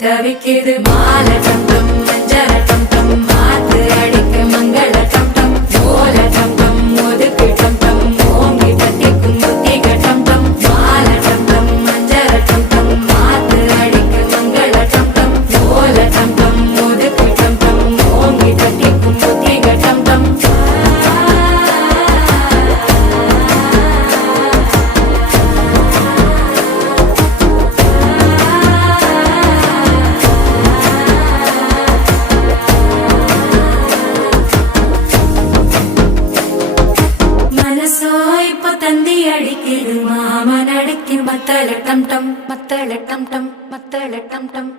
தவிக்குது மால டம் டம் மஞ்சள டம் டம் மாத்து அடிக்க மங்கள டம் டம் ஓல டம் டம் ஒதுக்கு டம் டம் ஓங்கி தட்டிக்கும் புத்திக டம் டம் மால டம் டம் மஞ்சள டம் டம் மாத்து அடிக்க மங்கள டம் டம் ஓல டம் டம் ஒதுக்கு டம் டம் ஓங்கி தட்டிக்கும் புத்திக டம் டம் தந்தி அடிக்குது மாமன் அடிக்கு மத்தள டம் டம் மத்தள டம் டம் மத்தள டம் டம்